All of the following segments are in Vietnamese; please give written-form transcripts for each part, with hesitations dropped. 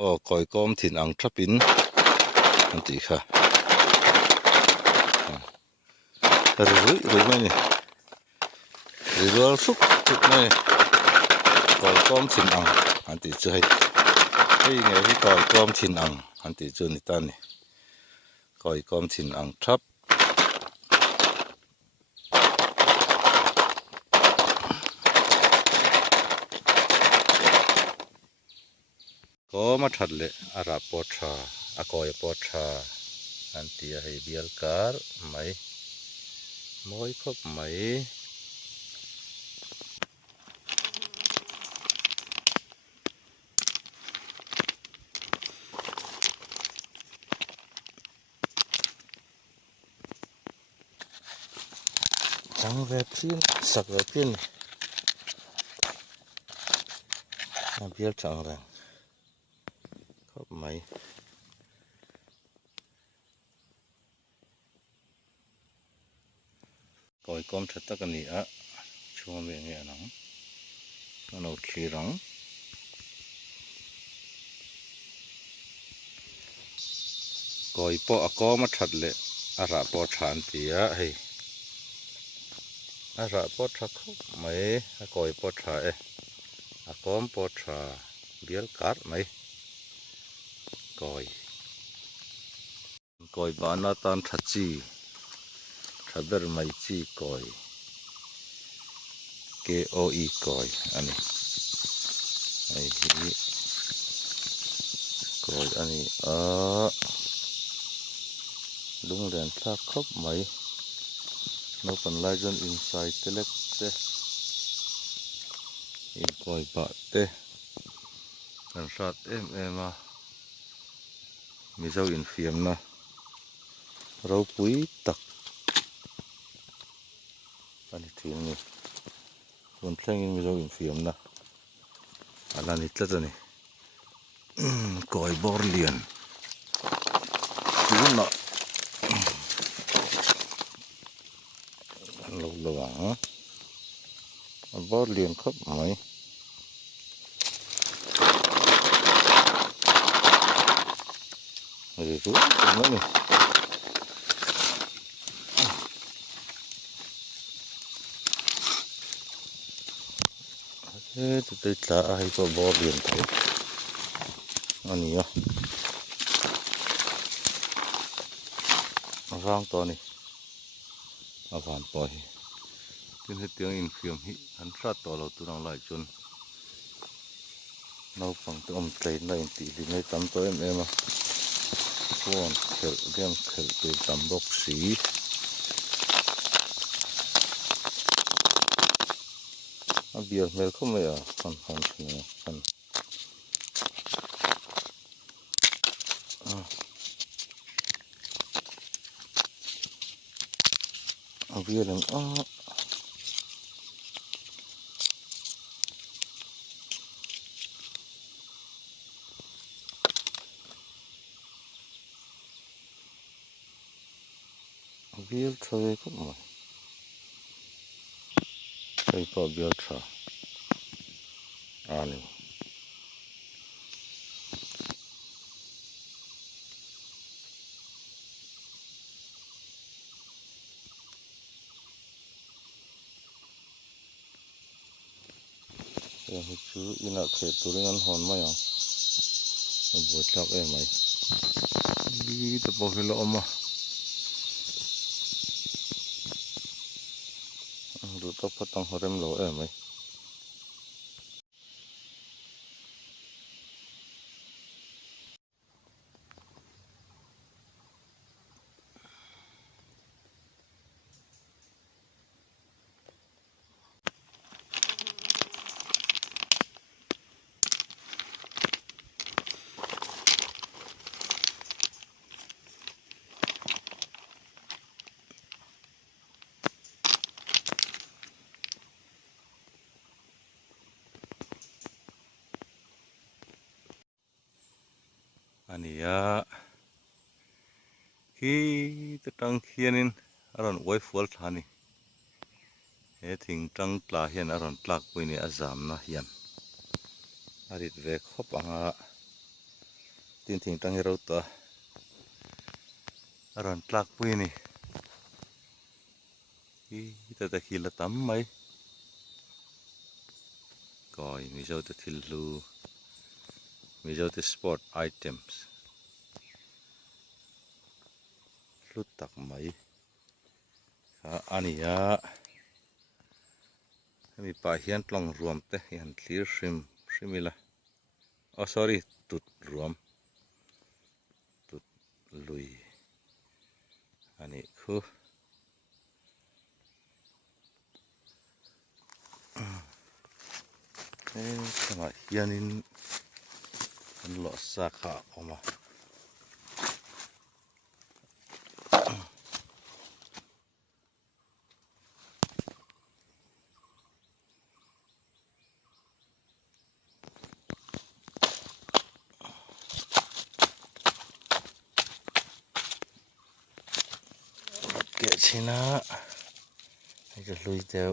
coi com thìn ăn thắp in anh chị kha rồi mấy nè rồi súc này coi com thìn ăn anh chị chơi cái ngày cái coi com thìn ăn anh chị chơi này ta nè coi com thìn ăn thắp có mà thật lệ ra bớt trà coi bớt trà anh chị hay biar car mấy mỗi khóc mấy trắng về pin sặc về pin biar trắng rồi khóc mấy coi com thật tất cả nị á chua miệng nghe nóng nó nấu khí nóng coi po có mà thật lệ ra po tràn tía hay ra po trà khóc mấy coi po trà ấy có po trà biar cát mấy coi bán nó tan thật chi thật bер mấy chi coi KOE coi anh ấy coi anh ấy đúng đèn pha khóc mấy nó còn lại dân inside telek te in coi bát te làm sát em à mi dâu in phim na rau pui tak anh thiên ni còn plang in mi dâu in phim na ala ni tla ni coi bor liền tú nọ lâu lâu à bor liền khóc mấy rồi tú nữa nè thế tôi trả hay có bor liền thế anh nhá rang to này van poi tin hết tiếng in phim hi hắn sát to lâu tu đang lại chun nấu bằng tôm tây này tí thì mấy tấm tôi em à con khel game khel từ tấm bốc xí bia mel không mày à con này bia này bia thôi cũng mà đây có bia trà này chú ina khe turing an hon mai ang bo chak mai bi ta po hilo oma du ta patang horem lo mai ani ya khi ta tang khianin aron wai fual thani he thing tang tla hian aron tlak puini azam na hian arit ve khop anga tin thing tang hero to ron tlak pui ni ta ta khi la tam mai coi mi zo ta thil lu mi zo ta sport items lu tak mai ani ya mi pa hian tlong ruam te hian thlir hrimila oh sorry tut ruam tut lui ani khu sama hianin an lo sa kha oma ke china aiจะลุยเจ้า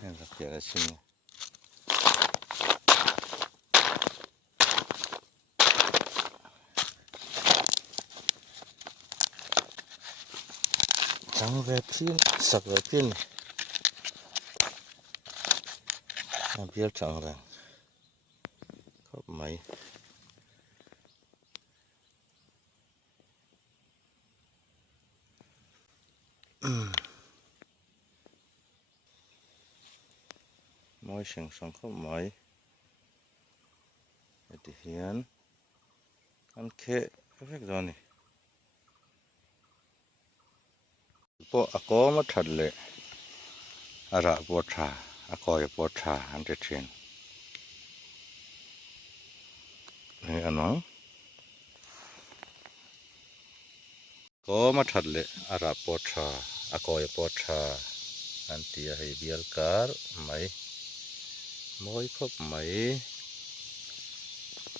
นี่เราเกี่ยวกับชิมจังแบบพินสักแบบพินน้ำเปรี้ยวจังแรงครบไหมมอยเสียงสองครบไหมไอ้ที่เฮียนอันเคเอฟเฟกต์ตอนนี้พออากอมาถัดเลยอาระปวดขาอากอยปวดขาอันเด็ดนี่อันนั้นก็มาถัดเลยอาระปวดขาอากอยปวดขาอันที่ให้เบียร์การไหมมอยครบไหม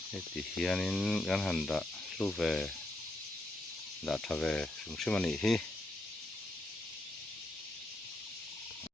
ไอ้ที่เฮียนินกันหันดะสู้เวดาทเวชิมมันนี่